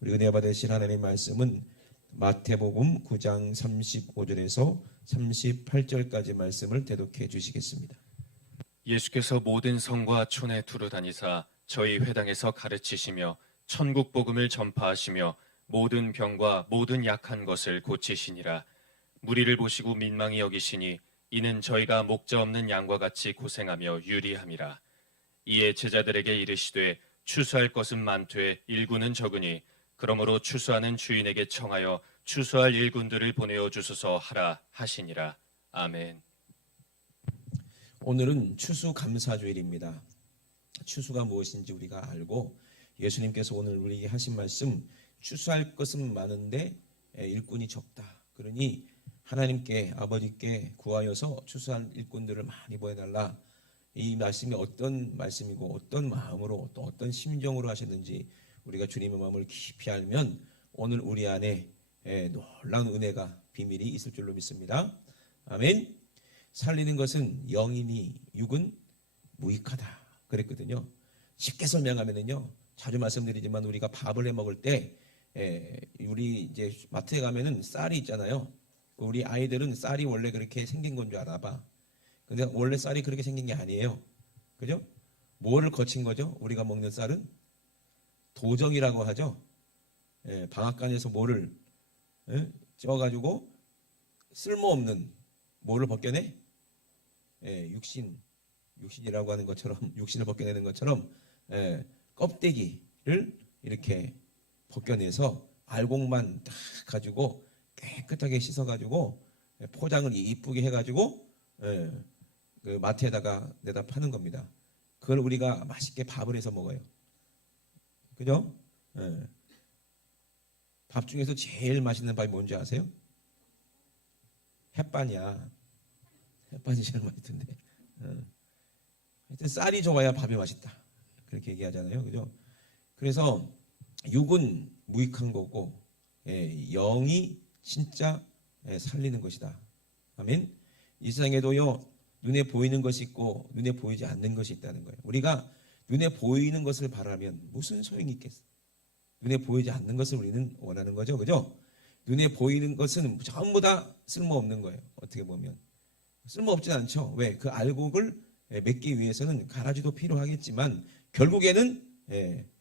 우리 은혜 받으실 하나님의 말씀은 마태복음 9장 35절에서 38절까지 말씀을 대독해 주시겠습니다. 예수께서 모든 성과 촌에 두루 다니사 저희 회당에서 가르치시며 천국 복음을 전파하시며 모든 병과 모든 약한 것을 고치시니라. 무리를 보시고 민망히 여기시니 이는 저희가 목자 없는 양과 같이 고생하며 유리함이라. 이에 제자들에게 이르시되 추수할 것은 많되 일꾼은 적으니 그러므로 추수하는 주인에게 청하여 추수할 일꾼들을 보내어 주소서 하라 하시니라. 아멘. 오늘은 추수감사주일입니다. 추수가 무엇인지 우리가 알고 예수님께서 오늘 우리에게 하신 말씀, 추수할 것은 많은데 일꾼이 적다. 그러니 하나님께, 아버지께 구하여서 추수할 일꾼들을 많이 보내달라. 이 말씀이 어떤 말씀이고 어떤 마음으로 또 어떤 심정으로 하셨는지 우리가 주님의 마음을 깊이 알면 오늘 우리 안에 놀라운 은혜가, 비밀이 있을 줄로 믿습니다. 아멘. 살리는 것은 영이니 육은 무익하다 그랬거든요. 쉽게 설명하면은요, 자주 말씀드리지만 우리가 밥을 해 먹을 때 우리 이제 마트에 가면은 쌀이 있잖아요. 우리 아이들은 쌀이 원래 그렇게 생긴 건 줄 알아봐. 근데 원래 쌀이 그렇게 생긴 게 아니에요. 그죠? 뭐를 거친 거죠? 우리가 먹는 쌀은 도정이라고 하죠. 방앗간에서 뭐를 쪄가지고 쓸모없는 뭐를 벗겨내? 육신이라고 하는 것처럼, 육신을 벗겨내는 것처럼 껍데기를 이렇게 벗겨내서 알곡만 딱 가지고 깨끗하게 씻어가지고 포장을 이쁘게 해가지고 그 마트에다가 내다 파는 겁니다. 그걸 우리가 맛있게 밥을 해서 먹어요. 그죠? 밥 중에서 제일 맛있는 밥이 뭔지 아세요? 햇반이야. 햇반이 제일 맛있던데. 하여튼 쌀이 좋아야 밥이 맛있다. 그렇게 얘기하잖아요. 그죠? 그래서 육은 무익한 거고 영이 진짜 살리는 것이다. 아멘. 이 세상에도요, 눈에 보이는 것이 있고 눈에 보이지 않는 것이 있다는 거예요. 우리가 눈에 보이는 것을 바라면 무슨 소용이 있겠어? 눈에 보이지 않는 것을 우리는 원하는 거죠. 그죠? 눈에 보이는 것은 전부 다 쓸모없는 거예요. 어떻게 보면 쓸모없진 않죠. 왜? 그 알곡을 맺기 위해서는 가라지도 필요하겠지만 결국에는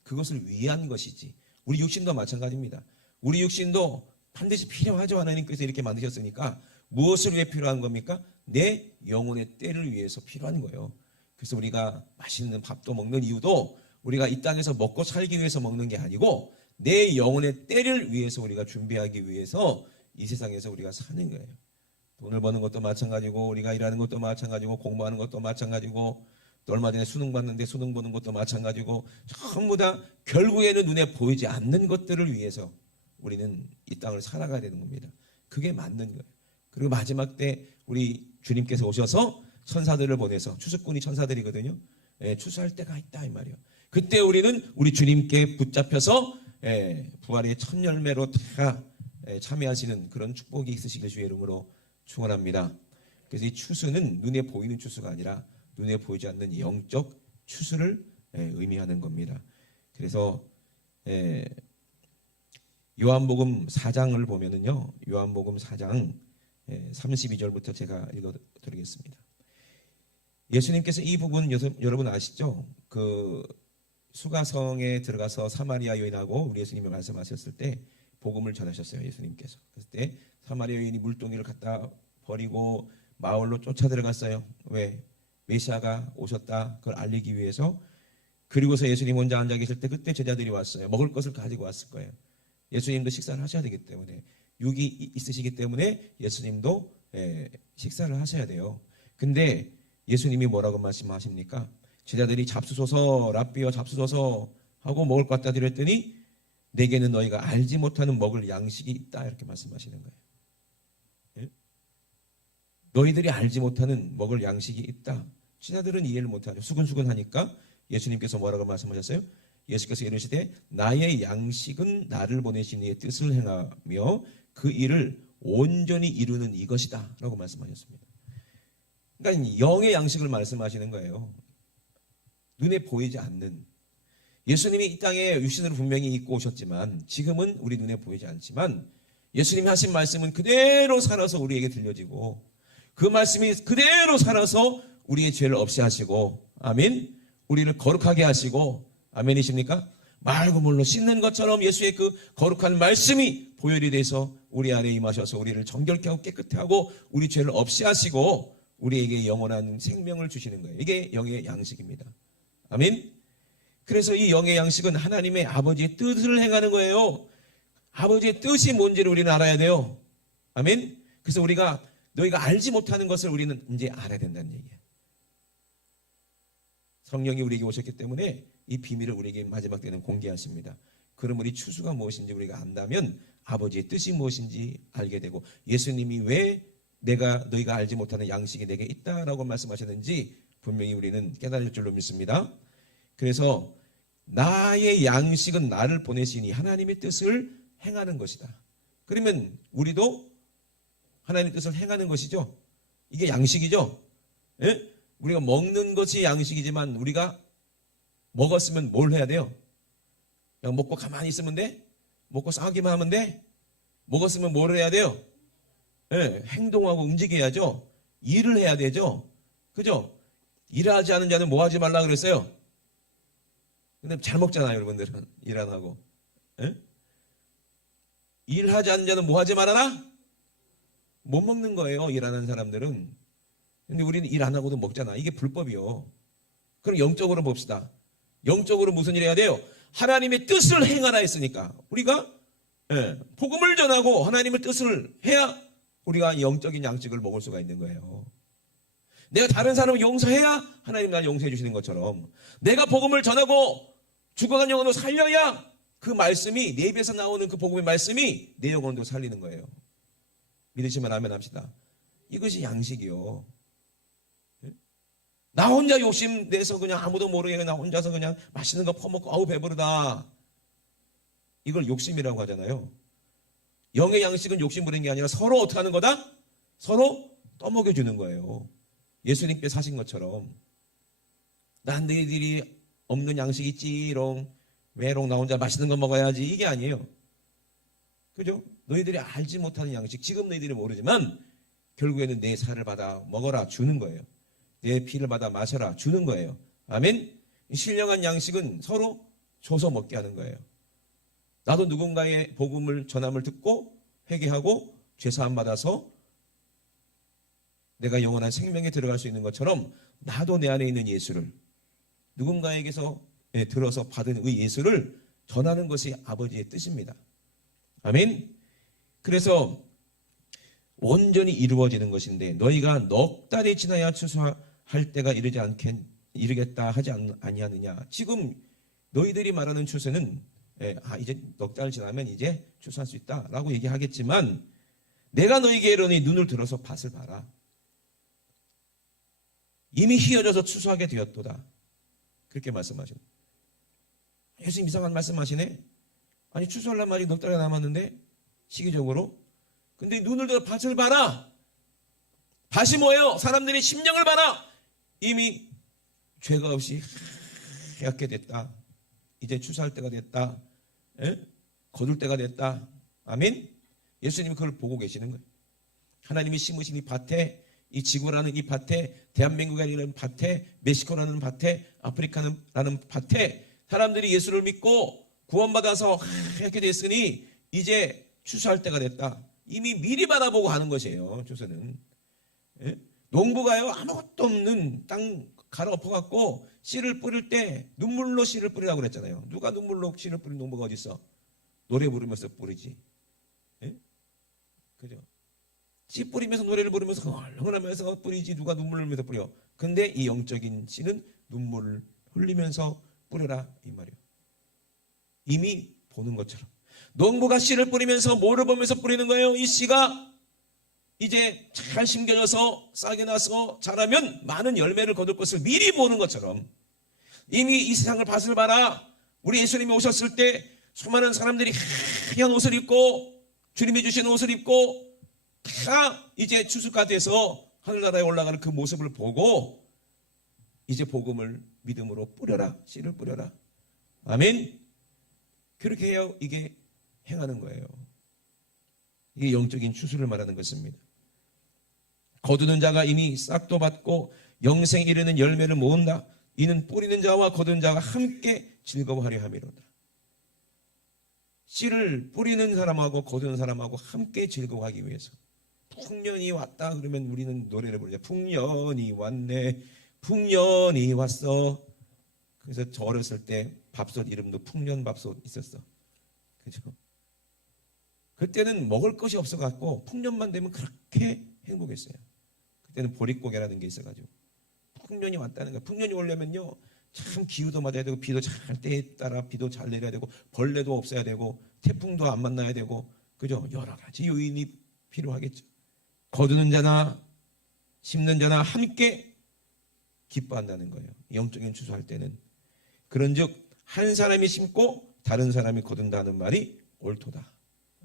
그것을 위한 것이지. 우리 육신도 마찬가지입니다. 우리 육신도 반드시 필요하죠. 하나님께서 이렇게 만드셨으니까. 무엇을 위해 필요한 겁니까? 내 영혼의 때를 위해서 필요한 거예요. 그래서 우리가 맛있는 밥도 먹는 이유도 우리가 이 땅에서 먹고 살기 위해서 먹는 게 아니고 내 영혼의 때를 위해서 우리가 준비하기 위해서 이 세상에서 우리가 사는 거예요. 돈을 버는 것도 마찬가지고 우리가 일하는 것도 마찬가지고 공부하는 것도 마찬가지고 또 얼마 전에 수능 봤는데 수능 보는 것도 마찬가지고 전부 다 결국에는 눈에 보이지 않는 것들을 위해서 우리는 이 땅을 살아가야 되는 겁니다. 그게 맞는 거예요. 그리고 마지막 때 우리 주님께서 오셔서 천사들을 보내서, 추수꾼이 천사들이거든요. 추수할 때가 있다 이 말이에요. 그때 우리는 우리 주님께 붙잡혀서 부활의 첫 열매로 다 참여하시는 그런 축복이 있으시길 주의 이름으로 축원합니다. 그래서 이 추수는 눈에 보이는 추수가 아니라 눈에 보이지 않는 영적 추수를 의미하는 겁니다. 그래서 요한복음 4장을 보면은요, 요한복음 4장 32절부터 제가 읽어드리겠습니다. 예수님께서 이 부분 여러분 아시죠? 그 수가성에 들어가서 사마리아 여인하고 우리 예수님이 말씀하셨을 때 복음을 전하셨어요. 예수님께서. 그랬을 때 사마리아 여인이 물동이를 갖다 버리고 마을로 쫓아 들어갔어요. 왜? 메시아가 오셨다 그걸 알리기 위해서. 그리고서 예수님 혼자 앉아 계실 때 그때 제자들이 왔어요. 먹을 것을 가지고 왔을 거예요. 예수님도 식사를 하셔야 되기 때문에, 육이 있으시기 때문에 예수님도 식사를 하셔야 돼요. 근데 예수님이 뭐라고 말씀하십니까? 제자들이 잡수소서, 랍비여 잡수소서 하고 먹을 것 갖다 드렸더니 내게는 너희가 알지 못하는 먹을 양식이 있다 이렇게 말씀하시는 거예요. 예? 너희들이 알지 못하는 먹을 양식이 있다. 제자들은 이해를 못하죠. 수근수근하니까 예수님께서 뭐라고 말씀하셨어요? 예수께서 이르시되 나의 양식은 나를 보내신 이의 뜻을 행하며 그 일을 온전히 이루는 이것이다 라고 말씀하셨습니다. 그러니까 영의 양식을 말씀하시는 거예요. 눈에 보이지 않는 예수님이 이 땅에 육신으로 분명히 있고 오셨지만 지금은 우리 눈에 보이지 않지만 예수님이 하신 말씀은 그대로 살아서 우리에게 들려지고 그 말씀이 그대로 살아서 우리의 죄를 없이 하시고 아멘. 우리를 거룩하게 하시고 아멘이십니까? 말고 물로 씻는 것처럼 예수의 그 거룩한 말씀이 보혈이 돼서 우리 안에 임하셔서 우리를 정결케 하고 깨끗해 하고 우리 죄를 없이 하시고 우리에게 영원한 생명을 주시는 거예요. 이게 영의 양식입니다. 아멘. 그래서 이 영의 양식은 하나님의 아버지의 뜻을 행하는 거예요. 아버지의 뜻이 뭔지를 우리는 알아야 돼요. 아멘. 그래서 우리가 너희가 알지 못하는 것을 우리는 이제 알아야 된다는 얘기예요. 성령이 우리에게 오셨기 때문에 이 비밀을 우리에게 마지막 때는 공개하십니다. 그럼 우리 추수가 무엇인지 우리가 안다면 아버지의 뜻이 무엇인지 알게 되고 예수님이 왜 너희가 알지 못하는 양식이 내게 있다라고 말씀하셨는지 분명히 우리는 깨달을 줄로 믿습니다. 그래서 나의 양식은 나를 보내시니 하나님의 뜻을 행하는 것이다. 그러면 우리도 하나님의 뜻을 행하는 것이죠. 이게 양식이죠. 예? 우리가 먹는 것이 양식이지만 우리가 먹었으면 뭘 해야 돼요? 그냥 먹고 가만히 있으면 돼? 먹고 싸기만 하면 돼? 먹었으면 뭘 해야 돼요? 예, 행동하고 움직여야죠. 일을 해야 되죠. 그죠? 일하지 않은 자는 뭐 하지 말라 그랬어요? 근데 잘 먹잖아요, 여러분들은. 일 안 하고. 예? 일하지 않은 자는 뭐 하지 말아라? 못 먹는 거예요, 일하는 사람들은. 근데 우리는 일 안 하고도 먹잖아. 이게 불법이요. 그럼 영적으로 봅시다. 영적으로 무슨 일 해야 돼요? 하나님의 뜻을 행하라 했으니까 우리가 복음을 전하고 하나님의 뜻을 해야 우리가 영적인 양식을 먹을 수가 있는 거예요. 내가 다른 사람을 용서해야 하나님 나를 용서해 주시는 것처럼 내가 복음을 전하고 죽어간 영혼을 살려야 그 말씀이 내 입에서 나오는 그 복음의 말씀이 내 영혼도 살리는 거예요. 믿으시면 아멘 합시다. 이것이 양식이요. 나 혼자 욕심내서 그냥 아무도 모르게 나 혼자서 그냥 맛있는 거 퍼먹고 아우 배부르다. 이걸 욕심이라고 하잖아요. 영의 양식은 욕심 부리는 게 아니라 서로 어떻게 하는 거다? 서로 떠먹여주는 거예요. 예수님께 사신 것처럼. 난 너희들이 없는 양식 있지롱. 외롱 나 혼자 맛있는 거 먹어야지. 이게 아니에요. 그죠? 너희들이 알지 못하는 양식. 지금 너희들이 모르지만 결국에는 내 살을 받아 먹어라 주는 거예요. 내 피를 받아 마셔라 주는 거예요. 아멘. 신령한 양식은 서로 줘서 먹게 하는 거예요. 나도 누군가의 복음을 전함을 듣고 회개하고 죄사함 받아서 내가 영원한 생명에 들어갈 수 있는 것처럼 나도 내 안에 있는 예수를 누군가에게서 들어서 받은 의 예수를 전하는 것이 아버지의 뜻입니다. 아멘. 그래서 온전히 이루어지는 것인데 너희가 넉 달이 지나야 추수할 때가 이르겠다 하지 아니하느냐. 지금 너희들이 말하는 추수는 이제 넉 달 지나면 이제 추수할 수 있다라고 얘기하겠지만 내가 너희에게 이르노니 눈을 들어서 밭을 봐라. 이미 휘어져서 추수하게 되었도다. 그렇게 말씀하십니다. 예수님 이상한 말씀하시네. 아니 추수하려면 아직 넉 달이 남았는데 시기적으로. 근데 눈을 들어 밭을 봐라. 밭이 뭐예요? 사람들이 심령을 봐라. 이미 죄가 없이 하얗게 됐다. 이제 추수할 때가 됐다. 거둘 때가 됐다. 아멘. 예수님이 그걸 보고 계시는 거예요. 하나님이 심으신 이 밭에, 이 지구라는 이 밭에, 대한민국이라는 밭에, 멕시코라는 밭에, 아프리카라는 밭에 사람들이 예수를 믿고 구원받아서 하얗게 됐으니 이제 추수할 때가 됐다. 이미 미리 바라보고 하는 것이에요. 추수는. 농부가요 아무것도 없는 땅 갈아 엎어갖고 씨를 뿌릴 때 눈물로 씨를 뿌리라고 그랬잖아요. 누가 눈물로 씨를 뿌린 농부가 어디 있어? 노래 부르면서 뿌리지. 그죠? 씨 뿌리면서 노래를 부르면서 흥얼흥얼하면서 뿌리지 누가 눈물을 흘리면서 뿌려. 근데 이 영적인 씨는 눈물을 흘리면서 뿌려라 이 말이에요. 이미 보는 것처럼. 농부가 씨를 뿌리면서 뭐를 보면서 뿌리는 거예요? 이 씨가 이제 잘 심겨져서 싹이 나서 자라면 많은 열매를 거둘 것을 미리 보는 것처럼 이미 이 세상을 밭을 봐라. 우리 예수님이 오셨을 때 수많은 사람들이 하얀 옷을 입고 주님이 주신 옷을 입고 다 이제 추수가 돼서 하늘나라에 올라가는 그 모습을 보고 이제 복음을 믿음으로 뿌려라. 씨를 뿌려라. 아멘. 그렇게 해야 이게 행하는 거예요. 이게 영적인 추수를 말하는 것입니다. 거두는 자가 이미 싹도 받고 영생에 이르는 열매를 모은다. 이는 뿌리는 자와 거두는 자가 함께 즐거워하려 함이로다. 씨를 뿌리는 사람하고 거두는 사람하고 함께 즐거워하기 위해서. 풍년이 왔다 그러면 우리는 노래를 부르죠. 풍년이 왔네, 풍년이 왔어. 그래서 저 어렸을 때 밥솥 이름도 풍년밥솥 있었어. 그죠? 그때는 먹을 것이 없어갖고 풍년만 되면 그렇게 행복했어요. 그때는 보릿고개라는 게 있어가지고 풍년이 왔다는 거예요. 풍년이 오려면요 참 기후도 맞아야 되고 비도 잘 때에 따라 비도 잘 내려야 되고 벌레도 없어야 되고 태풍도 안 만나야 되고 그죠? 여러 가지 요인이 필요하겠죠. 거두는 자나 심는 자나 함께 기뻐한다는 거예요. 영적인 추수할 때는. 그런즉 한 사람이 심고 다른 사람이 거둔다는 말이 옳도다.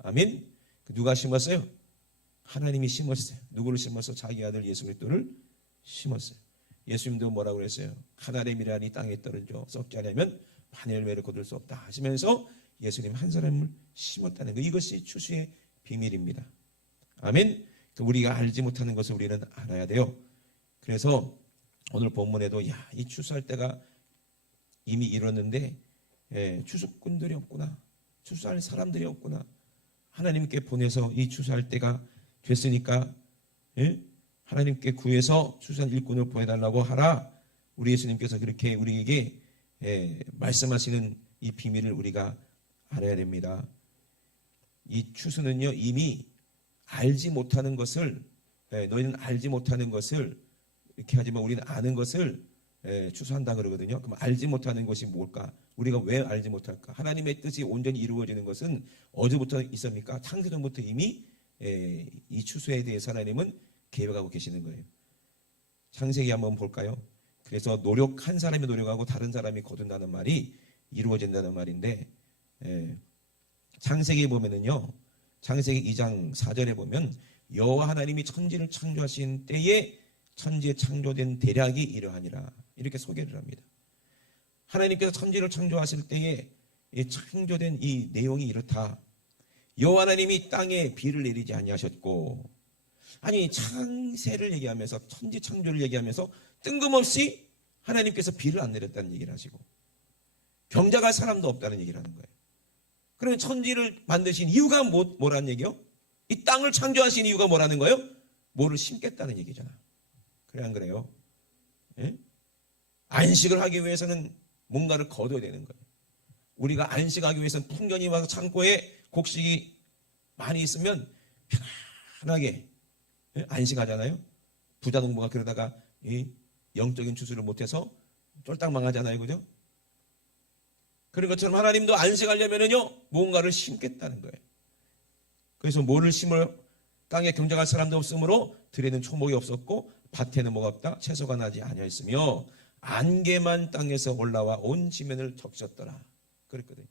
아멘. 누가 심었어요? 하나님이 심었어요. 누구를 심어서? 자기 아들 예수 그리스도를 심었어요. 예수님도 뭐라고 그랬어요? 하늘의 미랄이 땅에 떨어져 썩지 않으면 많은 열매를 거둘 수 없다 하시면서 예수님 한 사람을 심었다는 거. 이것이 추수의 비밀입니다. 아멘. 우리가 알지 못하는 것을 우리는 알아야 돼요. 그래서 오늘 본문에도 이 추수할 때가 이미 이뤘는데 추수꾼들이 없구나. 추수할 사람들이 없구나. 하나님께 보내서 이 추수할 때가 됐으니까 하나님께 구해서 추수한 일꾼을 보내달라고 하라. 우리 예수님께서 그렇게 우리에게 말씀하시는 이 비밀을 우리가 알아야 됩니다. 이 추수는요 이미 알지 못하는 것을 너희는 알지 못하는 것을 이렇게 하지만 우리는 아는 것을 추수한다 그러거든요. 그럼 알지 못하는 것이 뭘까? 우리가 왜 알지 못할까? 하나님의 뜻이 온전히 이루어지는 것은 어제부터 있습니까? 창세전부터 이미 이 추수에 대해서 하나님은 계획하고 계시는 거예요. 창세기 한번 볼까요? 그래서 한 사람이 노력하고 다른 사람이 거둔다는 말이 이루어진다는 말인데 창세기 보면은요. 창세기 2장 4절에 보면 여호와 하나님이 천지를 창조하신 때에 천지에 창조된 대략이 이러하니라 이렇게 소개를 합니다. 하나님께서 천지를 창조하실 때에 창조된 이 내용이 이렇다. 여호와 하나님이 땅에 비를 내리지 아니하셨고 아니 창세를 얘기하면서 천지 창조를 얘기하면서 뜬금없이 하나님께서 비를 안 내렸다는 얘기를 하시고 경작할 사람도 없다는 얘기를 하는 거예요. 그러면 천지를 만드신 이유가 뭐라는 얘기요? 이 땅을 창조하신 이유가 뭐라는 거예요? 뭐를 심겠다는 얘기잖아. 그래 안 그래요? 예? 안식을 하기 위해서는 뭔가를 거둬야 되는 거예요. 우리가 안식하기 위해서는 풍년이 와서 창고에 곡식이 많이 있으면 편안하게 안식하잖아요. 부자 농부가 그러다가 영적인 추수를 못해서 쫄딱 망하잖아요. 그죠? 그런 것처럼 하나님도 안식하려면은요 뭔가를 심겠다는 거예요. 그래서 뭐를 심을 땅에 경작할 사람도 없으므로 들에는 초목이 없었고 밭에는 뭐가 없다 채소가 나지 아니하였으며 안개만 땅에서 올라와 온 지면을 적셨더라 그랬거든요.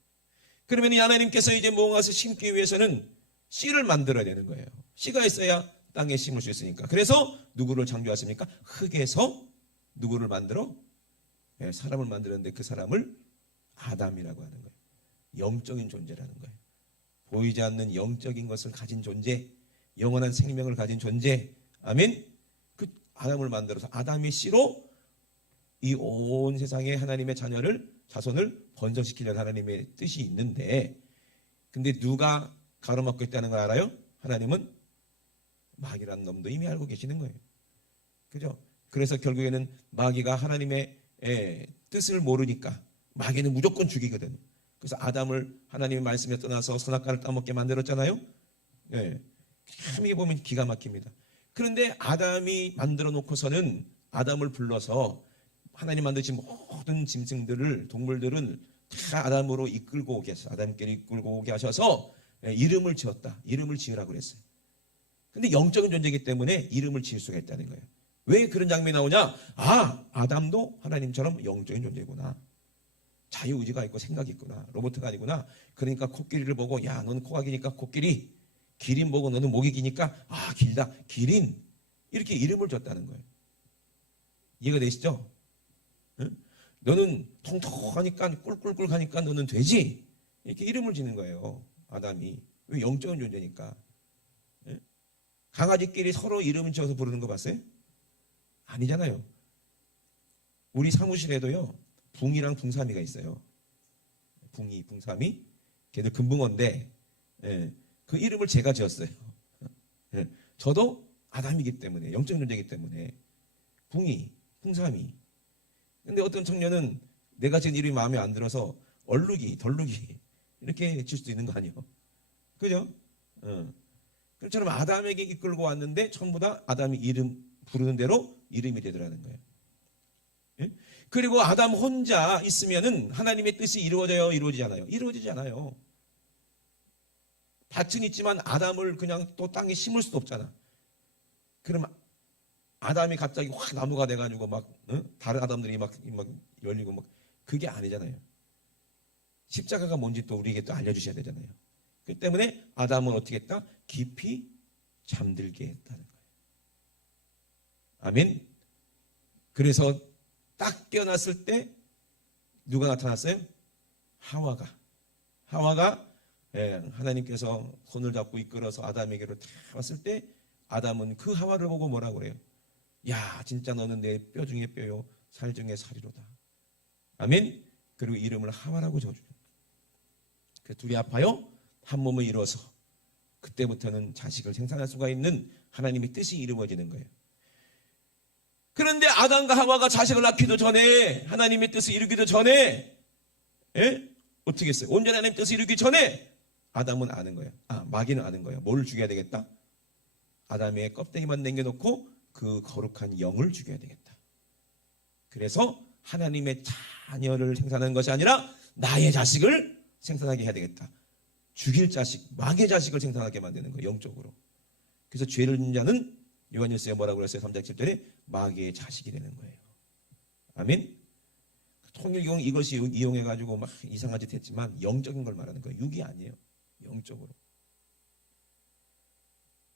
그러면 이 하나님께서 이제 무엇을 심기 위해서는 씨를 만들어야 되는 거예요. 씨가 있어야 땅에 심을 수 있으니까. 그래서 누구를 창조하십니까? 흙에서 누구를 만들어? 사람을 만들었는데 그 사람을 아담이라고 하는 거예요. 영적인 존재라는 거예요. 보이지 않는 영적인 것을 가진 존재, 영원한 생명을 가진 존재. 아멘. 그 아담을 만들어서 아담의 씨로 이 온 세상에 하나님의 자손을 번성시키려는 하나님의 뜻이 있는데, 근데 누가 가로막고 있다는 거 알아요? 하나님은 마귀라는 놈도 이미 알고 계시는 거예요. 그죠? 그래서 결국에는 마귀가 하나님의 뜻을 모르니까 마귀는 무조건 죽이거든. 그래서 아담을 하나님의 말씀에 떠나서 선악과를 따먹게 만들었잖아요. 참 보면 기가 막힙니다. 그런데 아담이 만들어 놓고서는 아담을 불러서 하나님 만드신 모든 짐승들을 동물들은 다 아담으로 이끌고 오게 하셔서 아담께로 이끌고 오게 하셔서 이름을 지었다. 이름을 지으라고 그랬어요. 근데 영적인 존재이기 때문에 이름을 지을 수가 있다는 거예요. 왜 그런 장면이 나오냐? 아담도 하나님처럼 영적인 존재구나. 자유의지가 있고 생각이 있구나. 로봇가 아니구나. 그러니까 코끼리를 보고 야 너는 코가 기니까 코끼리, 기린 보고 너는 목이 기니까 길다 기린, 이렇게 이름을 줬다는 거예요. 이해가 되시죠? 응? 너는 통통하니까 꿀꿀꿀 가니까 너는 돼지. 이렇게 이름을 짓는 거예요. 아담이. 왜? 영적인 존재니까. 예? 강아지끼리 서로 이름 지어서 부르는 거 봤어요? 아니잖아요. 우리 사무실에도요, 붕이랑 붕삼이가 있어요. 붕이, 붕삼이. 걔들 금붕어인데, 예, 그 이름을 제가 지었어요. 예, 저도 아담이기 때문에, 영적인 존재이기 때문에. 붕이, 붕삼이. 근데 어떤 청년은 내가 지은 이름이 마음에 안 들어서 얼룩이, 덜룩이 이렇게 질 수도 있는 거 아니에요. 그죠? 그처럼 아담에게 이끌고 왔는데 전부 다 아담이 이름 부르는 대로 이름이 되더라는 거예요. 예? 그리고 아담 혼자 있으면은 하나님의 뜻이 이루어져요? 이루어지지 않아요? 이루어지지 않아요. 밭은 있지만 아담을 그냥 또 땅에 심을 수도 없잖아. 그럼 아담이 갑자기 확 나무가 돼가지고 막 다른 아담들이 막 열리고 막 그게 아니잖아요. 십자가가 뭔지 또 우리에게 또 알려주셔야 되잖아요. 그 때문에 아담은 어떻게 했다? 깊이 잠들게 했다는 거예요. 아멘. 그래서 딱 깨어났을 때 누가 나타났어요? 하와가 하나님께서 손을 잡고 이끌어서 아담에게로 다 왔을 때 아담은 그 하와를 보고 뭐라고 그래요? 야, 진짜 너는 내 뼈 중에 뼈요, 살 중에 살이로다. 아멘. 그리고 이름을 하와라고 지어줘요. 그 둘이 아파요? 한 몸을 이루어서 그때부터는 자식을 생산할 수가 있는 하나님의 뜻이 이루어지는 거예요. 그런데 아담과 하와가 자식을 낳기도 전에, 하나님의 뜻을 이루기도 전에, 어떻게 했어요? 온전히 하나님의 뜻을 이루기 전에 아담은 아는 거예요. 마귀는 아는 거예요. 뭘 죽여야 되겠다? 아담의 껍데기만 남겨놓고 그 거룩한 영을 죽여야 되겠다. 그래서 하나님의 자녀를 생산하는 것이 아니라 나의 자식을 생산하게 해야 되겠다. 죽일 자식, 마귀의 자식을 생산하게 만드는 거예요. 영적으로. 그래서 죄를 짓는 자는 요한일서에 뭐라고 그랬어요? 3장 7절에 마귀의 자식이 되는 거예요. 아멘. 통일경 이것이 이용해가지고 막 이상한 짓 했지만 영적인 걸 말하는 거예요. 육이 아니에요. 영적으로.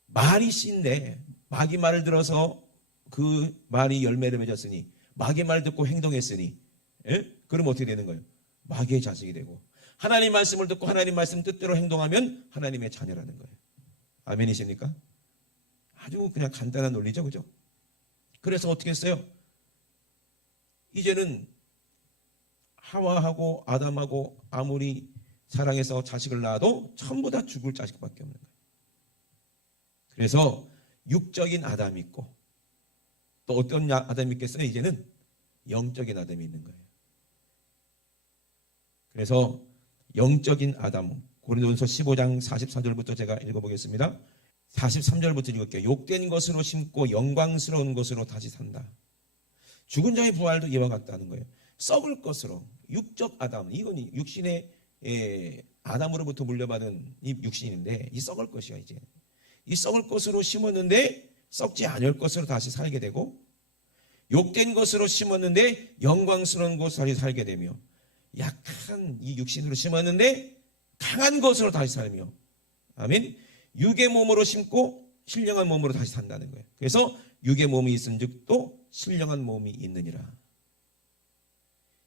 말이 씨인데 마귀 말을 들어서 그 말이 열매를 맺었으니, 마귀 말 듣고 행동했으니, 그럼 어떻게 되는 거예요? 마귀의 자식이 되고, 하나님 말씀을 듣고 하나님 말씀 뜻대로 행동하면 하나님의 자녀라는 거예요. 아멘이십니까? 아주 그냥 간단한 논리죠, 그죠? 그래서 어떻게 했어요? 이제는 하와하고 아담하고 아무리 사랑해서 자식을 낳아도 전부 다 죽을 자식밖에 없는 거예요. 그래서 육적인 아담이 있고, 또 어떤 아담이 있겠어요? 이제는 영적인 아담이 있는 거예요. 그래서 영적인 아담, 고린도전서 15장 44절부터 제가 읽어보겠습니다. 43절부터 읽을게요. 욕된 것으로 심고 영광스러운 것으로 다시 산다. 죽은 자의 부활도 이와 같다는 거예요. 썩을 것으로, 육적 아담, 이건 육신의 아담으로부터 물려받은 이 육신인데, 이 썩을 것이야. 이제 이 썩을 것으로 심었는데 썩지 않을 것으로 다시 살게 되고, 욕된 것으로 심었는데 영광스러운 것으로 다시 살게 되며, 약한 이 육신으로 심었는데 강한 것으로 다시 살며, 아멘. 육의 몸으로 심고 신령한 몸으로 다시 산다는 거예요. 그래서 육의 몸이 있은즉 또 신령한 몸이 있느니라.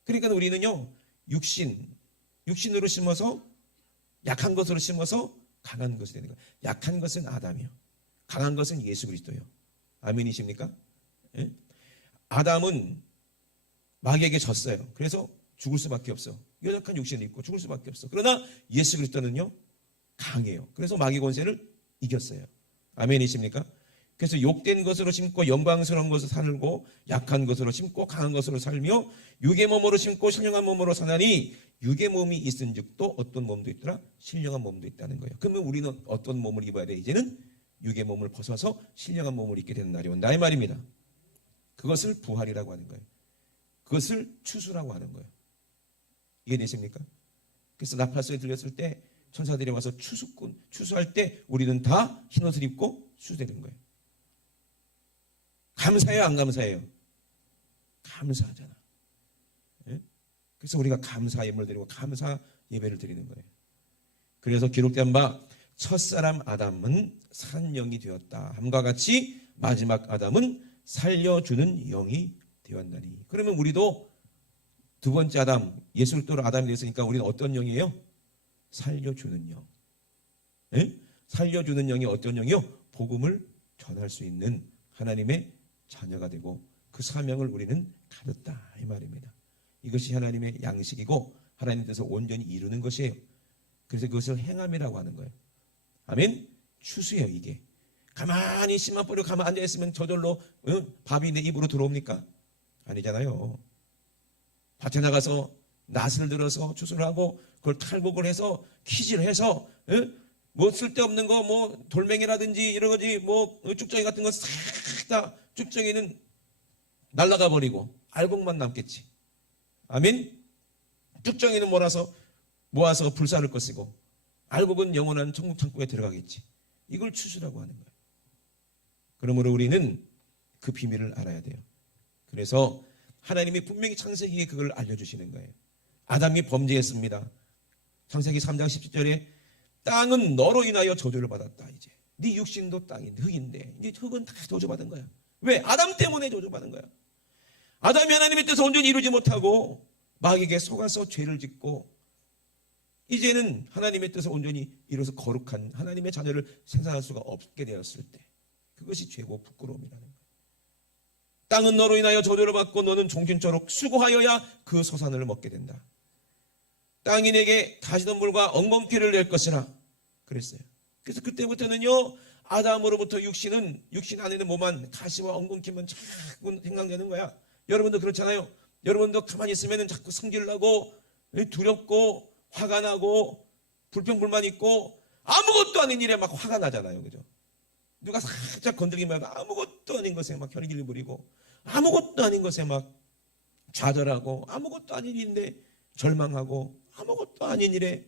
그러니까 우리는요, 육신으로 심어서, 약한 것으로 심어서 강한 것이 되는 거예요. 약한 것은 아담이요, 강한 것은 예수 그리스도요. 아멘이십니까? 예? 아담은 마귀에게 졌어요. 그래서 죽을 수밖에 없어. 연약한 육신을 입고 죽을 수밖에 없어. 그러나 예수 그리스도는요, 강해요. 그래서 마귀 권세를 이겼어요. 아멘이십니까? 그래서 욕된 것으로 심고 영광스러운 것으로 살고, 약한 것으로 심고 강한 것으로 살며, 육의 몸으로 심고 신령한 몸으로 사나니, 육의 몸이 있은즉 또 어떤 몸도 있더라? 신령한 몸도 있다는 거예요. 그러면 우리는 어떤 몸을 입어야 돼? 이제는 육의 몸을 벗어서 신령한 몸을 입게 되는 날이 온다, 이 말입니다. 그것을 부활이라고 하는 거예요. 그것을 추수라고 하는 거예요. 이해되십니까? 그래서 나팔소리 들렸을 때 천사들이 와서 추수할 때 우리는 다 흰옷을 입고 추수되는 거예요. 감사해요, 안 감사해요? 감사하잖아. 예? 그래서 우리가 감사 예물을 드리고 감사 예배를 드리는 거예요. 그래서 기록된 바 첫사람 아담은 산 영이 되었다 함과 같이 마지막 아담은 살려주는 영이 되었나니. 그러면 우리도 두 번째 아담, 예수 그리스도로 아담이 됐으니까 우리는 어떤 영이에요? 살려주는 영. 예? 살려주는 영이 어떤 영이요? 복음을 전할 수 있는 하나님의 자녀가 되고 그 사명을 우리는 가졌다 이 말입니다. 이것이 하나님의 양식이고 하나님 뜻을 온전히 이루는 것이에요. 그래서 그것을 행함이라고 하는 거예요. 아멘. 추수예요. 이게 가만히 씨만 뿌리고 가만히 앉아있으면 저절로 밥이 내 입으로 들어옵니까? 아니잖아요. 밭에 나가서 낫을 들어서 추수를 하고 그걸 탈곡을 해서 키질 해서 뭐 쓸데없는 거 뭐 돌멩이라든지 이런 거지 뭐 쭉정이 같은 거 싹 다 쭉정이는 날아가 버리고 알곡만 남겠지. 아멘. 쭉정이는 모아서 불사를 것이고 알곡은 영원한 천국 창고에 들어가겠지. 이걸 추수라고 하는 거예요. 그러므로 우리는 그 비밀을 알아야 돼요. 그래서 하나님이 분명히 창세기에 그걸 알려주시는 거예요. 아담이 범죄했습니다. 창세기 3장 17절에 땅은 너로 인하여 저주를 받았다. 이제 네 육신도 땅인데 흙인데 이제 흙은 다 저주받은 거야. 왜? 아담 때문에 저주받은 거야. 아담이 하나님의 뜻을 온전히 이루지 못하고 마귀에게 속아서 죄를 짓고 이제는 하나님의 뜻을 온전히 이루어서 거룩한 하나님의 자녀를 생산할 수가 없게 되었을 때 그것이 죄고 부끄러움이라는 거예요. 땅은 너로 인하여 저주를 받고 너는 종신토록 수고하여야 그 소산을 먹게 된다. 땅이 내게 가시던 물과 엉겅퀴를 낼 것이라 그랬어요. 그래서 그때부터는요 아담으로부터 육신 안에 있는 몸만 가시와 엉겅퀴만 자꾸 생각되는 거야. 여러분도 그렇잖아요. 여러분도 가만히 있으면 자꾸 성질나고 두렵고 화가 나고 불평불만 있고 아무것도 아닌 일에 막 화가 나잖아요. 그죠? 누가 살짝 건드리기만 해도 아무것도 아닌 것에 막 혈기를 부리고 아무것도 아닌 것에 막 좌절하고 아무것도 아닌 일인데 절망하고 아무것도 아닌 일에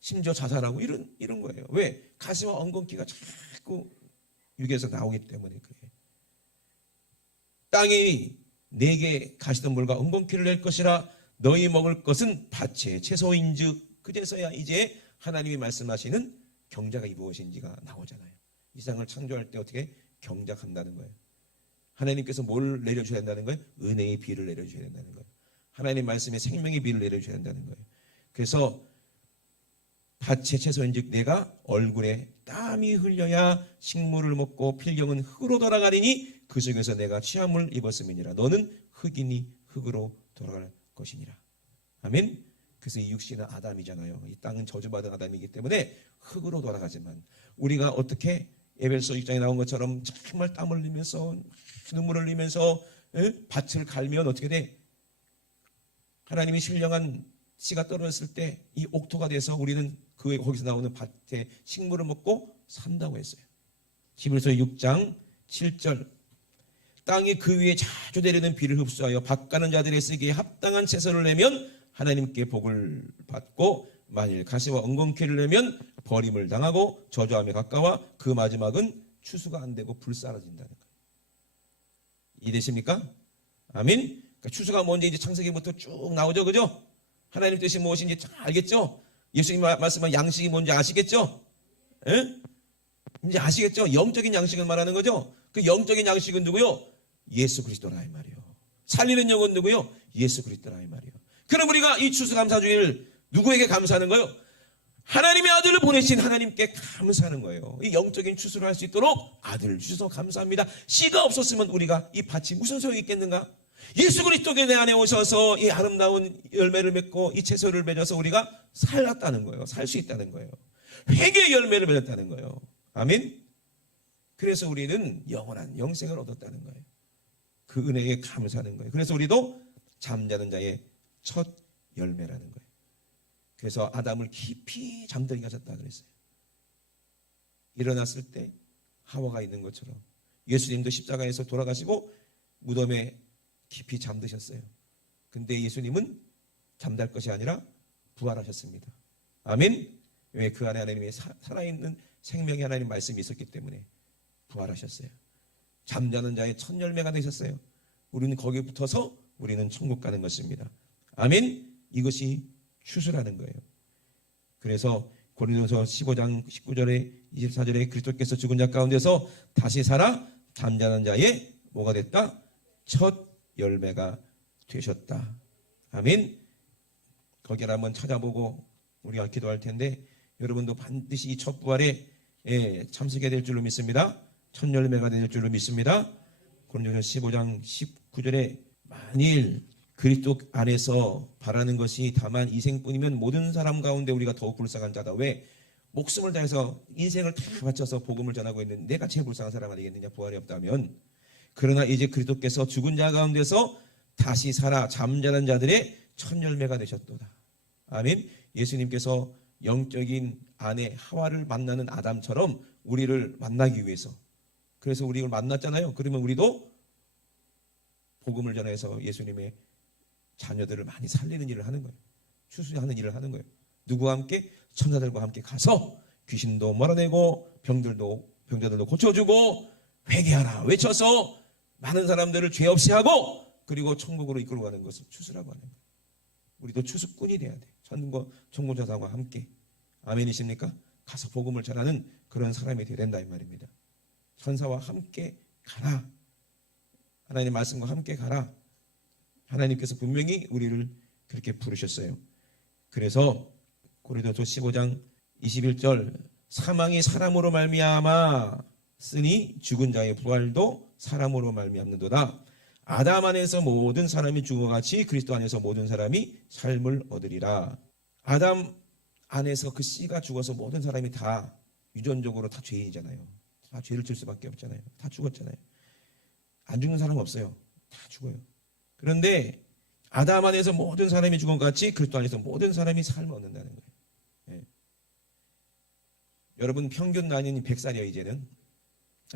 심지어 자살하고 이런 거예요. 왜? 가시와 엉겅퀴가 자꾸 육에서 나오기 때문에 그래요. 땅이 내게 가시던 물과 엉겅퀴를 낼 것이라 너희 먹을 것은 밭의 채소인즉 그제서야 이제 하나님이 말씀하시는 경작이 무엇인지가 나오잖아요. 이 세상을 창조할 때 어떻게 경작한다는 거예요. 하나님께서 뭘 내려줘야 한다는 거예요? 은혜의 비를 내려줘야 된다는 거예요. 하나님 말씀에 생명의 비를 내려줘야 한다는 거예요. 그래서 밭의 채소인즉 내가 얼굴에 땀이 흘려야 식물을 먹고 필경은 흙으로 돌아가리니 그 속에서 내가 취함을 입었음이니라. 너는 흙이니 흙으로 돌아갈 것이니라. 아멘. 그래서 이 육신은 아담이잖아요. 이 땅은 저주받은 아담이기 때문에 흙으로 돌아가지만 우리가 어떻게 에베소 6장에 나온 것처럼 정말 땀을 흘리면서 눈물을 흘리면서 밭을 갈면 어떻게 돼? 하나님이 신령한 씨가 떨어졌을 때 이 옥토가 돼서 우리는 거기서 나오는 밭에 식물을 먹고 산다고 했어요. 히브리서 6장 7절 땅이 그 위에 자주 내리는 비를 흡수하여 밭 가는 자들의 쓰기에 합당한 채소를 내면 하나님께 복을 받고 만일 가시와 엉겅퀴를 내면 버림을 당하고 저주함에 가까워 그 마지막은 추수가 안 되고 불사라진다는 거예요. 이해되십니까? 아멘. 그러니까 추수가 뭔지 이제 창세기부터 쭉 나오죠, 그죠? 하나님 뜻이 무엇인지 잘 알겠죠? 예수님 말씀한 양식이 뭔지 아시겠죠? 에? 이제 아시겠죠? 영적인 양식을 말하는 거죠? 그 영적인 양식은 누구요? 예수 그리스도라 이 말이요. 살리는 영은 누구요? 예수 그리스도라 이 말이요. 그럼 우리가 이 추수감사주일 누구에게 감사하는 거예요? 하나님의 아들을 보내신 하나님께 감사하는 거예요. 이 영적인 추수를 할 수 있도록 아들을 주셔서 감사합니다. 씨가 없었으면 우리가 이 밭이 무슨 소용이 있겠는가? 예수 그리스도의 내 안에 오셔서 이 아름다운 열매를 맺고 이 채소를 맺어서 우리가 살았다는 거예요. 살 수 있다는 거예요. 회개의 열매를 맺었다는 거예요. 아멘. 그래서 우리는 영원한 영생을 얻었다는 거예요. 그 은혜에 감사하는 거예요. 그래서 우리도 잠자는 자의 첫 열매라는 거예요. 그래서 아담을 깊이 잠들게 하셨다 그랬어요. 일어났을 때 하와가 있는 것처럼 예수님도 십자가에서 돌아가시고 무덤에 깊이 잠드셨어요. 근데 예수님은 잠잘 것이 아니라 부활하셨습니다. 아멘. 왜? 그 안에 하나님의 살아있는 생명의 하나님 말씀이 있었기 때문에 부활하셨어요. 잠자는 자의 첫 열매가 되셨어요. 우리는 거기에 붙어서 우리는 천국 가는 것입니다. 아멘. 이것이 추수라는 거예요. 그래서 고린도서 15장 19절에 24절에 그리스도께서 죽은 자 가운데서 다시 살아 잠자는 자의 뭐가 됐다? 첫 열매가 되셨다. 아멘. 거기를 한번 찾아보고 우리가 기도할 텐데 여러분도 반드시 이 첫 부활에 참석해야 될 줄로 믿습니다. 첫 열매가 될 줄로 믿습니다. 고린도전서 15장 19절에 만일 그리스도 안에서 바라는 것이 다만 이생뿐이면 모든 사람 가운데 우리가 더욱 불쌍한 자다. 왜? 목숨을 다해서 인생을 다 바쳐서 복음을 전하고 있는 내가 제일 불쌍한 사람 아니겠느냐, 부활이 없다면. 그러나 이제 그리스도께서 죽은 자 가운데서 다시 살아 잠자는 자들의 첫 열매가 되셨도다. 아멘. 예수님께서 영적인 아내 하와를 만나는 아담처럼 우리를 만나기 위해서, 그래서 우리를 만났잖아요. 그러면 우리도 복음을 전해서 예수님의 자녀들을 많이 살리는 일을 하는 거예요. 추수하는 일을 하는 거예요. 누구와 함께? 천사들과 함께 가서 귀신도 몰아내고 병자들도 고쳐주고 회개하라 외쳐서 많은 사람들을 죄 없이 하고 그리고 천국으로 이끌고 가는 것을 추수라고 하는 거예요. 우리도 추수꾼이 돼야 돼. 천군천사와 함께. 아멘이십니까? 가서 복음을 전하는 그런 사람이 되야 된다 이 말입니다. 천사와 함께 가라. 하나님의 말씀과 함께 가라. 하나님께서 분명히 우리를 그렇게 부르셨어요. 그래서 고린도서 15장 21절 사망이 사람으로 말미암아 쓰니 죽은 자의 부활도 사람으로 말미암는도다. 아담 안에서 모든 사람이 죽어같이 그리스도 안에서 모든 사람이 삶을 얻으리라. 아담 안에서 그 씨가 죽어서 모든 사람이 다 유전적으로 다 죄인이잖아요. 다 죄를 질 수밖에 없잖아요. 다 죽었잖아요. 안 죽는 사람 없어요. 다 죽어요. 그런데 아담 안에서 모든 사람이 죽은 것 같이 그리스도 안에서 모든 사람이 삶을 얻는다는 거예요. 예. 여러분 평균 나이는 100살이에요. 이제는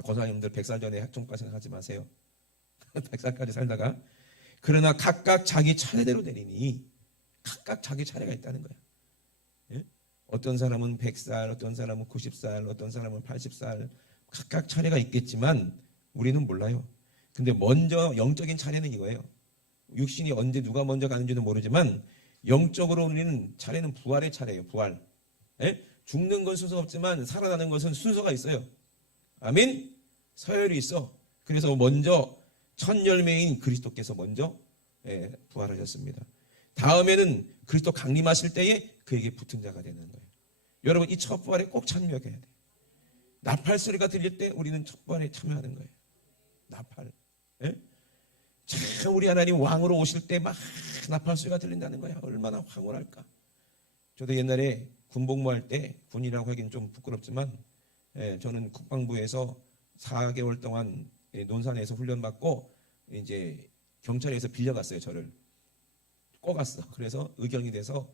고사님들 100살 전에 학종과 생각하지 마세요. 100살까지 살다가 그러나 각각 자기 차례대로 내리니 각각 자기 차례가 있다는 거예요. 예? 어떤 사람은 100살, 어떤 사람은 90살, 어떤 사람은 80살 각각 차례가 있겠지만 우리는 몰라요. 근데 먼저 영적인 차례는 이거예요. 육신이 언제 누가 먼저 가는지는 모르지만 영적으로 우리는 차례는 부활의 차례예요. 부활. 예? 죽는 건 순서 없지만 살아나는 것은 순서가 있어요. 아멘. 서열이 있어. 그래서 먼저 첫 열매인 그리스도께서 먼저 부활하셨습니다. 다음에는 그리스도 강림하실 때에 그에게 붙은 자가 되는 거예요. 여러분 이 첫 부활에 꼭 참여해야 돼. 나팔 소리가 들릴 때 우리는 첫 부활에 참여하는 거예요. 나팔. 예? 참 우리 하나님 왕으로 오실 때 막 나팔 소리가 들린다는 거야. 얼마나 황홀할까. 저도 옛날에 군복무할 때, 군이라고 하기는 좀 부끄럽지만 저는 국방부에서 4개월 동안 논산에서 훈련받고 이제 경찰에서 빌려갔어요. 저를 꼬갔어. 그래서 의경이 돼서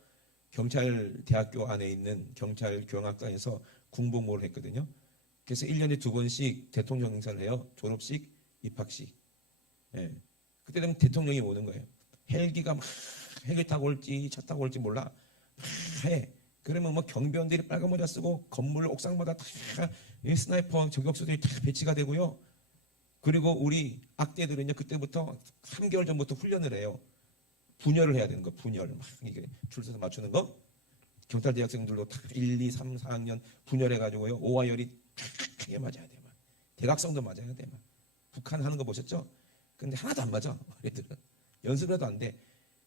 경찰 대학교 안에 있는 경찰 교양학과에서 군복무를 했거든요. 그래서 1년에 2번씩 대통령 행사를 해요. 졸업식, 입학식. 예. 그때 되면 대통령이 오는 거예요. 헬기가 막 헬기 타고 올지 차 타고 올지 몰라. 막 해. 그러면 뭐 경비원들이 빨간 모자 쓰고 건물 옥상마다 다 스나이퍼 저격수들이 다 배치가 되고요. 그리고 우리 악대들은요 그때부터 3개월 전부터 훈련을 해요. 분열을 해야 되는 거. 분열. 막 이게 줄 서서 맞추는 거. 경찰 대학생들도 다 1, 2, 3, 4학년 분열해가지고요. 오화열이 크게 맞아야 돼. 막. 대각성도 맞아야 돼. 막. 북한 하는 거 보셨죠? 근데 하나도 안 맞아. 애들은 연습해도 안 돼.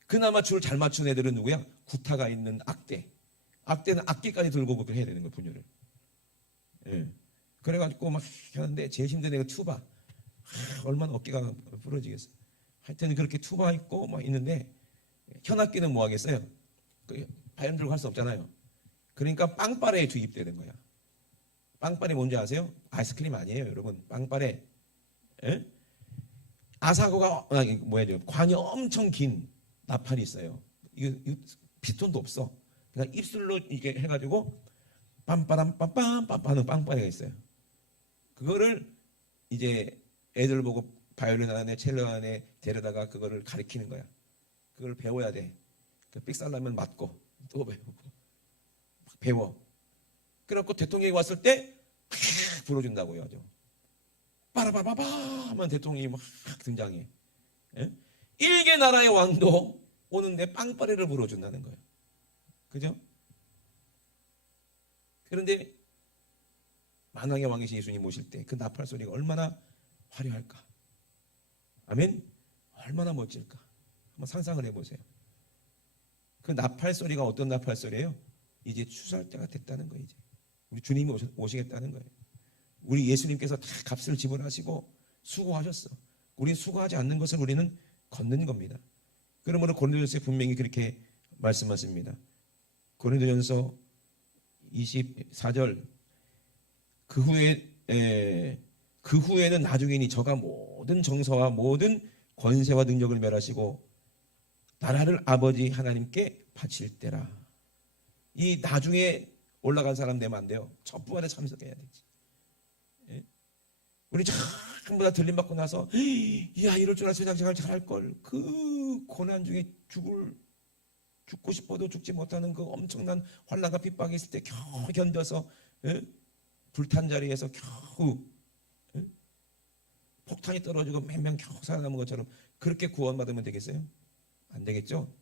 그나마 줄 잘 맞춘 애들은 누구야? 구타가 있는 악대. 악대는 악기까지 들고 그렇게 해야 되는 거야. 분열을. 예. 그래가지고 막 하는데 제일 힘든 애가 투바. 얼마나 어깨가 부러지겠어. 하여튼 그렇게 투바 있고 막 있는데 현악기는 뭐 하겠어요? 바이올린 들고 할 수 없잖아요. 그러니까 빵빠레에 투입되는 거야. 빵빠레 뭔지 아세요? 아이스크림 아니에요, 여러분. 빵빠레. 예? 아사고가 뭐야, 관이 엄청 긴 나팔이 있어요. 이거 피스톤도 없어. 그냥 입술로 이게 해가지고 빰빠람 빰빰 하는 빵빠레가 있어요. 그거를 이제 애들 보고 바이올린 안에 첼로 안에 데려다가 그거를 가리키는 거야. 그걸 배워야 돼. 그 삑살나면 맞고 또 배우고 막 배워. 그래갖고 대통령이 왔을 때 불어준다고요. 아주 빠라바바바 하면 대통령이 막 등장해. 예? 일개 나라의 왕도 오는데 빵빠레를 불어준다는 거예요. 그죠? 그런데 만왕의 왕이신 예수님 모실 때 그 나팔 소리가 얼마나 화려할까. 아멘? 얼마나 멋질까. 한번 상상을 해보세요. 그 나팔 소리가 어떤 나팔 소리예요? 이제 추수할 때가 됐다는 거예요. 이제 우리 주님이 오시겠다는 거예요. 우리 예수님께서 다 값을 지불하시고 수고하셨어. 우리는 수고하지 않는 것을 우리는 걷는 겁니다. 그러므로 고린도전서에 분명히 그렇게 말씀하십니다. 고린도전서 24절 그 후에는 나중이니 저가 모든 정서와 모든 권세와 능력을 멸하시고 나라를 아버지 하나님께 바칠 때라. 이 나중에 올라간 사람 되면 안 돼요. 첫 부활에 참석해야 되지. 예? 우리 전부 다 들림받고 나서 야 이럴 줄 알았어 세상 잘할걸. 그 고난 중에 죽고 싶어도 죽지 못하는 그 엄청난 환난과 핍박이 있을 때 겨우 견뎌서 불탄 자리에서 겨우 폭탄이 떨어지고 몇 명 겨우 살아남은 것처럼 그렇게 구원받으면 되겠어요? 안 되겠죠?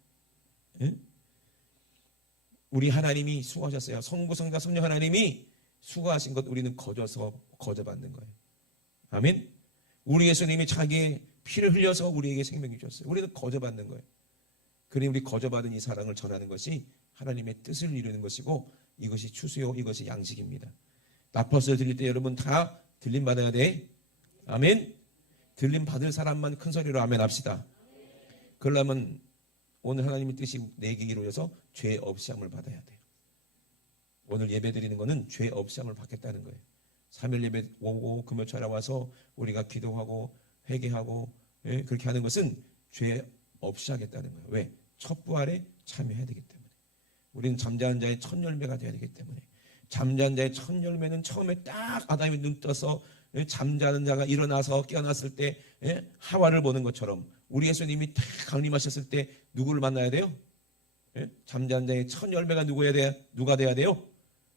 우리 하나님이 수고하셨어요. 성부, 성자, 성령 하나님이 수고하신 것 우리는 거저받는 거예요. 아멘? 우리 예수님이 자기의 피를 흘려서 우리에게 생명이 주셨어요. 우리는 거저받는 거예요. 그러니 우리 거저받은 이 사랑을 전하는 것이 하나님의 뜻을 이루는 것이고 이것이 추수요 이것이 양식입니다. 나팔소리 들릴 때 여러분 다 들림 받아야 돼. 아멘. 들림 받을 사람만 큰 소리로 아멘 합시다. 그러려면 오늘 하나님의 뜻이 내게 이루어져서 죄 없이 함을 받아야 돼요. 오늘 예배 드리는 것은 죄 없이 함을 받겠다는 거예요. 3일 예배 오고 금요철에 와서 우리가 기도하고 회개하고 그렇게 하는 것은 죄 없이 하겠다는 거예요. 왜? 첫 부활에 참여해야 되기 때문에. 우리는 잠자는 자의 첫 열매가 되어야 되기 때문에. 잠자는 자의 첫 열매는 처음에 딱 아담이 눈 떠서 잠자는 자가 일어나서 깨어났을 때 하와를 보는 것처럼 우리 예수님이 딱 강림하셨을 때 누구를 만나야 돼요? 잠자는 자의 첫 열매가 누가 돼야 돼요?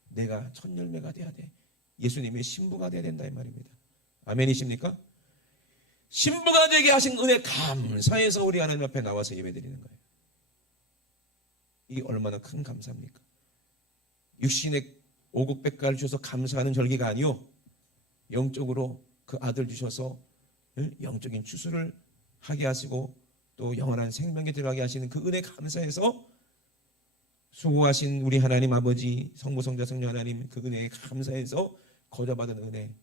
내가 첫 열매가 돼야 돼. 예수님의 신부가 돼야 된다 이 말입니다. 아멘이십니까? 신부가 되게 하신 은혜 감사해서 우리 하나님 앞에 나와서 예배드리는 거예요. 이게 얼마나 큰 감사입니까? 육신의 오곡백가를 주셔서 감사하는 절기가 아니요, 영적으로 그 아들 주셔서 영적인 추수를 하게 하시고 또 영원한 생명에 들어가게 하시는 그 은혜 감사해서 수고하신 우리 하나님 아버지 성부 성자 성령 하나님 그 은혜에 감사해서 거저받은 은혜,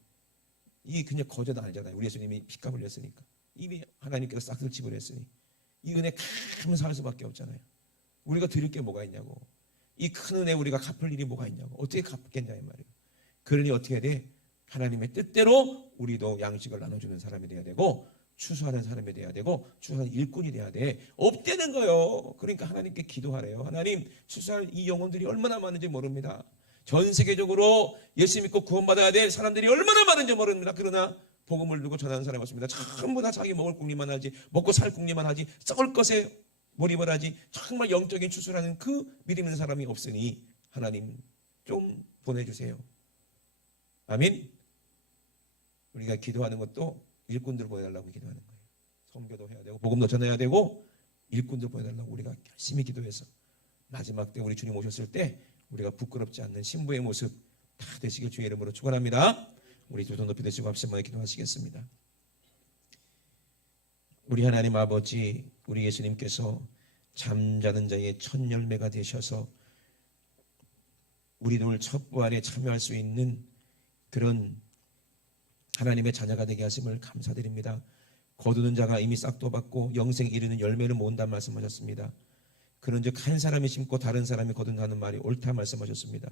이게 그냥 거저도 아니잖아요. 우리 예수님이 피값을 냈으니까 이미 하나님께서 싹을 지불했으니 이 은혜 감사할 수밖에 없잖아요. 우리가 드릴 게 뭐가 있냐고. 이 큰 은혜 우리가 갚을 일이 뭐가 있냐고. 어떻게 갚겠냐 이 말이에요. 그러니 어떻게 해야 돼? 하나님의 뜻대로 우리도 양식을 나눠주는 사람이 돼야 되고 추수하는 사람이 돼야 되고 추수하는 일꾼이 돼야 돼. 없대는 거예요. 그러니까 하나님께 기도하래요. 하나님, 추수할 이 영혼들이 얼마나 많은지 모릅니다. 전 세계적으로 예수 믿고 구원받아야 될 사람들이 얼마나 많은지 모릅니다. 그러나 복음을 두고 전하는 사람이 없습니다. 전부 다 자기 먹을 궁리만 하지, 먹고 살 궁리만 하지, 썩을 것에 몰입을 하지, 정말 영적인 추수라는 그 믿음 있는 사람이 없으니 하나님 좀 보내주세요. 아멘. 우리가 기도하는 것도 일꾼들 보내달라고 기도하는 거예요. 선교도 해야 되고 복음도 전해야 되고 일꾼들 보내달라고 우리가 열심히 기도해서 마지막 때 우리 주님 오셨을 때 우리가 부끄럽지 않는 신부의 모습 다 되시길 주의 이름으로 축원합니다. 우리 두 손 높이 드시고 합심 한번 기도하시겠습니다. 우리 하나님 아버지, 우리 예수님께서 잠자는 자의 첫 열매가 되셔서 우리들 첫 부활에 참여할 수 있는 그런 하나님의 자녀가 되게 하심을 감사드립니다. 거두는 자가 이미 싹도 받고 영생 이르는 열매를 모은다 말씀하셨습니다. 그런즉 한 사람이 심고 다른 사람이 거둔다는 말이 옳다 말씀하셨습니다.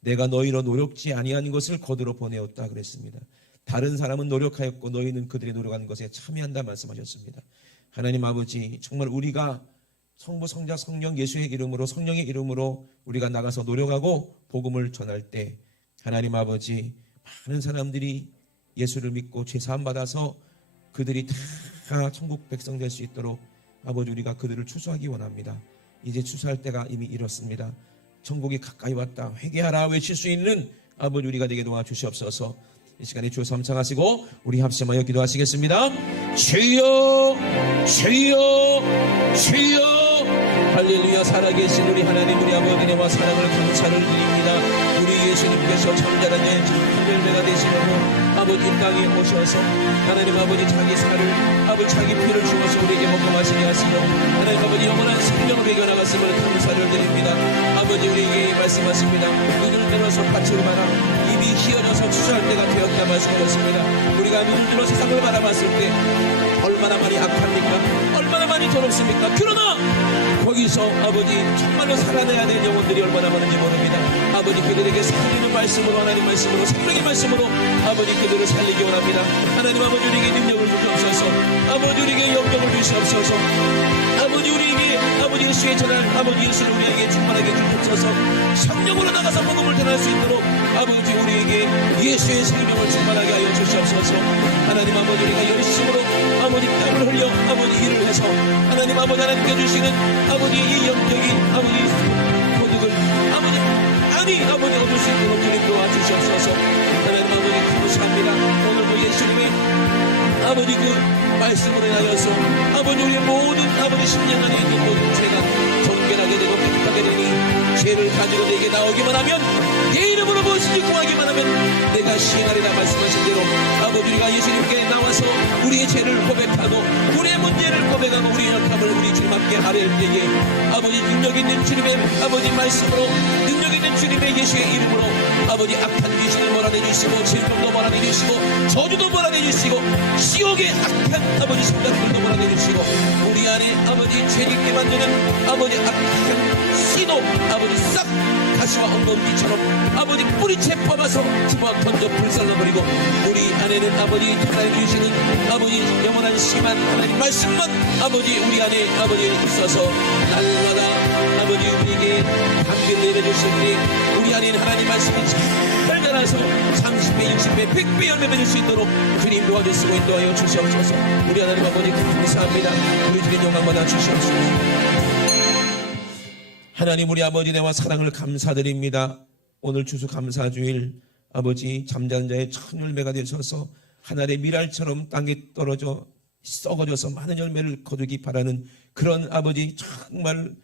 내가 너희로 노력지 아니한 것을 거두러 보내었다 그랬습니다. 다른 사람은 노력하였고 너희는 그들의 노력하는 것에 참여한다 말씀하셨습니다. 하나님 아버지, 정말 우리가 성부 성자 성령 예수의 이름으로 성령의 이름으로 우리가 나가서 노력하고 복음을 전할 때 하나님 아버지, 많은 사람들이 예수를 믿고 죄 사함 받아서 그들이 다 천국 백성 될 수 있도록 아버지 우리가 그들을 추수하기 원합니다. 이제 추수할 때가 이미 이렇습니다. 천국이 가까이 왔다. 회개하라 외칠 수 있는 아버지 우리가 되게 도와주시옵소서. 이 시간에 주여 삼창하시고 우리 합심하여 기도하시겠습니다. 주여 주여 주여. 할렐루야. 살아계신 우리 하나님, 우리 아버지와 사랑을 감사를 드립니다. 우리 예수님께서 잠자는 자 열매가 되시려고 아버지 이 땅에 오셔서 하나님 아버지 자기 살을 아버지 자기 피를 주어서 우리에게 먹고 마시게 하시며 하나님 아버지 영원한 생명을 이겨나갔음을 감사를 드립니다. 아버지 우리에게 말씀하십니다. 눈을 들어서 밭을 봐라. 입이 휘어져서 추수할 때가 되었다 말씀하셨습니다. 우리가 눈을 들어 세상을 바라봤을 때 얼마나 많이 악합니까? 얼마나 많이 더럽습니까? 그러나 거기서 아버지 정말로 살아내야 될 영혼들이 얼마나 많은지 모릅니다. 아버지 그들에게 살리는 말씀으로 하나님 말씀으로 생명의 말씀으로 아버지 그들을 살리기 원합니다. 하나님 아버지 우리에게 능력을 주시옵소서. 아버지 우리에게 영광을 주시옵소서. 아버지 우리에게 아버지 예수의 전할 아버지 예수를 우리에게 충만하게 주옵소서. 성령으로 나가서 복음을 전할 수 있도록 아버지 우리에게 예수의 생명을 충만하게 하여 주시옵소서. 하나님 아버지 우리가 열심으로 아버지 땀을 흘려 아버지 일을 해서 하나님 아버지 하나님께 주시는 아버지 이 영적인 아버지 소득을 아버지 얻을 수 있도록 주님 도와주시옵소서. 하나님 아버지 감사합니다. 오늘도 예수님의 아버지 그 말씀으로 인하여서 아버지 우리의 모든 아버지 10년 안에 있는 모든 죄가 정결하게 되고 깨끗하게 되니 죄를 가지고 내게 나오기만 하면 내 이름으로 무엇인지 구하기만 하면 내가 시행하리라 말씀하신 대로 아버지 우리가 예수님께 나와서 우리의 죄를 고백하고 우리의 문제를 고백하고 우리의 연합을 우리 주님 앞에 아뢰을 때에 아버지 능력 있는 주님의 아버지 말씀으로 능력 있는 주님의 예수의 이름으로 아버지 악한 귀신을 몰아내주시고 질병도 몰아내주시고 저주도 몰아내주시고 지옥의 악한 아버지 생각들도 몰아내주시고 우리 안에 아버지 죄짓게 만드는 아버지 악한 씨도 아버지 싹 가시와 엉겅퀴처럼 아버지 뿌리채 뽑아서 집어 던져 불살라버리고 우리 안에는 아버지 하나님 주시는 아버지 영원한 심한 하나님 말씀만 아버지 우리 안에 아버지 있어서 날마다 아버지 우리에게 감기를 내려주실 때 우리 안에 하나님 말씀이 잘 자라서 30배 60배 100배 열매 맺을 수 있도록 주님 도와주시고 인도하여 주시옵소서. 우리 하나님 아버지 감사합니다. 우리 주님 영광받아 주시옵소서. 하나님 우리 아버지 내와 사랑을 감사드립니다. 오늘 추수감사주일 아버지 잠자는 자의 첫 열매가 되셔서 하늘의 미랄처럼 땅에 떨어져 썩어져서 많은 열매를 거두기 바라는 그런 아버지 정말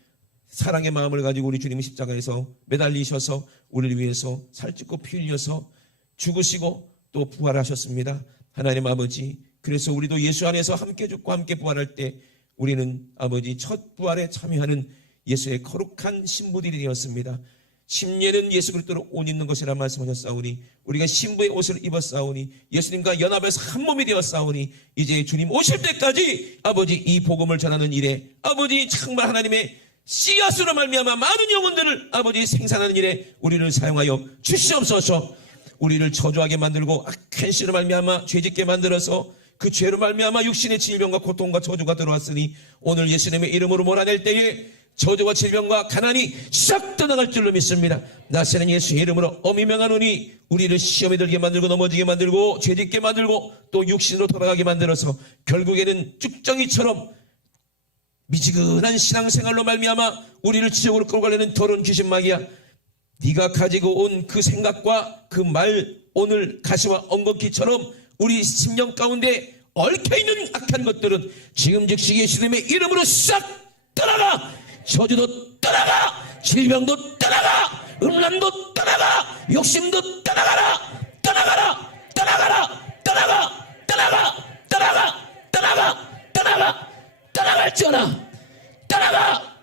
사랑의 마음을 가지고 우리 주님이 십자가에서 매달리셔서 우리를 위해서 살찌고 피 흘려서 죽으시고 또 부활하셨습니다. 하나님 아버지 그래서 우리도 예수 안에서 함께 죽고 함께 부활할 때 우리는 아버지 첫 부활에 참여하는 예수의 거룩한 신부들이 되었습니다. 심령은 예수 그리스도로 옷 입는 것이라 말씀하셨사오니 우리가 신부의 옷을 입었사오니 예수님과 연합해서 한 몸이 되었사오니 이제 주님 오실 때까지 아버지 이 복음을 전하는 일에 아버지 정말 하나님의 씨앗으로 말미암아 많은 영혼들을 아버지 생산하는 일에 우리를 사용하여 주시옵소서. 우리를 저주하게 만들고 악한 씨로 말미암아 죄짓게 만들어서 그 죄로 말미암아 육신의 질병과 고통과 저주가 들어왔으니 오늘 예수님의 이름으로 몰아낼 때에 저주와 질병과 가난이 싹 떠나갈 줄로 믿습니다. 나세는 예수의 이름으로 엄히 명하노니 우리를 시험에 들게 만들고 넘어지게 만들고 죄짓게 만들고 또 육신으로 돌아가게 만들어서 결국에는 쭉정이처럼 미지근한 신앙생활로 말미암아 우리를 지옥으로 끌고 가려는 더러운 귀신마귀야. 네가 가지고 온 그 생각과 그 말 오늘 가시와 엉겅퀴처럼 우리 심령 가운데 얽혀있는 악한 것들은 지금 즉시 예수님의 이름으로 싹 떠나가. 저주도 떠나가. 질병도 떠나가. 음란도 떠나가. 욕심도 떠나가라. 떠나가라. 떠나가라. 떠나가. 떠나가. 떠나가. 떠나가. 떠나가. 떠나갈지어다. 떠나가.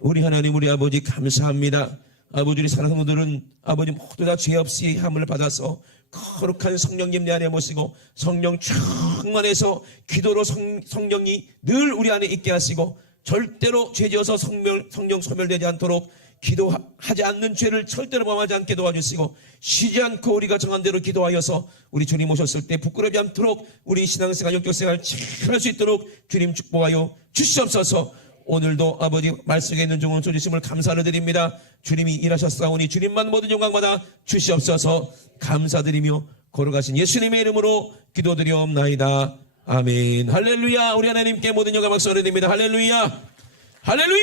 우리 하나님 우리 아버지 감사합니다. 아버지 우리 사랑하는 분들은 아버지 모두 다 죄 없이 함을 받아서 거룩한 성령님 내 안에 모시고 성령 충만해서 기도로 성령이 늘 우리 안에 있게 하시고 절대로 죄지어서 성령 소멸되지 않도록 기도하지 않는 죄를 절대로 범하지 않게 도와주시고 쉬지 않고 우리가 정한 대로 기도하여서 우리 주님 오셨을 때 부끄러지 않도록 우리 신앙생활 영적생활 잘 할 수 있도록 주님 축복하여 주시옵소서. 오늘도 아버지 말씀에 있는 종은 주심을 감사를 드립니다. 주님이 일하셨사오니 주님만 모든 영광받아 주시옵소서. 감사드리며 걸어가신 예수님의 이름으로 기도드리옵나이다. 아멘. 할렐루야. 우리 하나님께 모든 영광 박수 드립니다. 할렐루야. 할렐루야.